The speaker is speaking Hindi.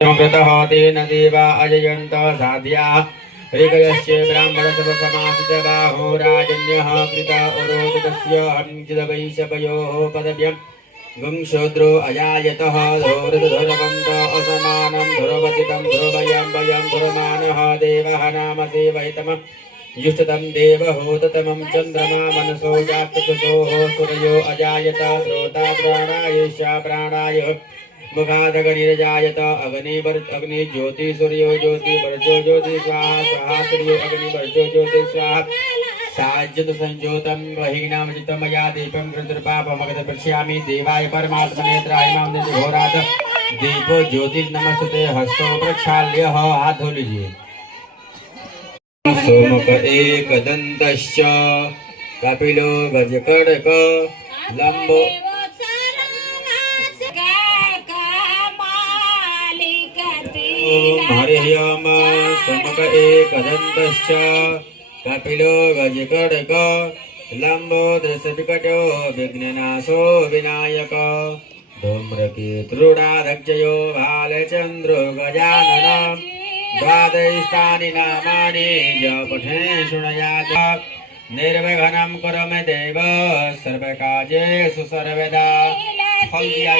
कृतः तेन देवा अजयन्त साध्या ऋगयस्य ब्राह्मणसमसमासितबाहो राजन्यः कृत उरोदस्य हंसितवैशपयोः पदव्यं गुंशूद्रो अजायतः धूर्धुरवन्त असमानं धुरवतितं ध्रुवयं वयं धुरमानः देवः नाम सेवहितमं युष्टतं देवहूततमं चन्द्रमा मनसो जातचसोः सूर्यो अजायत श्रोता प्राणायेषा प्राणाय मुखादग्निर्जायत अग्नि ज्योति सूर्यो ज्योति वर्जो ज्योति स्वाहा स्वाहा सूर्यो अग्नि वर्जो ज्योति स्वाहा साज्यत संज्योतं वहीनामजितमया दीपं कृतृपापमगत पश्यामि देवाय परमात्मने त्रायमां घोरात् दीपो ज्योतिर्नमस्ते हस्तो प्रक्षाल्य हाथ धो लीजिए। सोमक एकदन्तश्च कपिलो गजकर्णक लंबो हरियम सोमक एकदन्तश्च कपिलो गजकर्णक लंबोदरसविकटो विघ्ननाशो विनायक धूम्रकेतुरुडाधक्षयो भालचन्द्रो गजानन द्वादशानि नामानि जपठे शृणुयात् निर्विघ्नं कुरु मे देव सर्वकार्येषु सर्वदा। फल दिया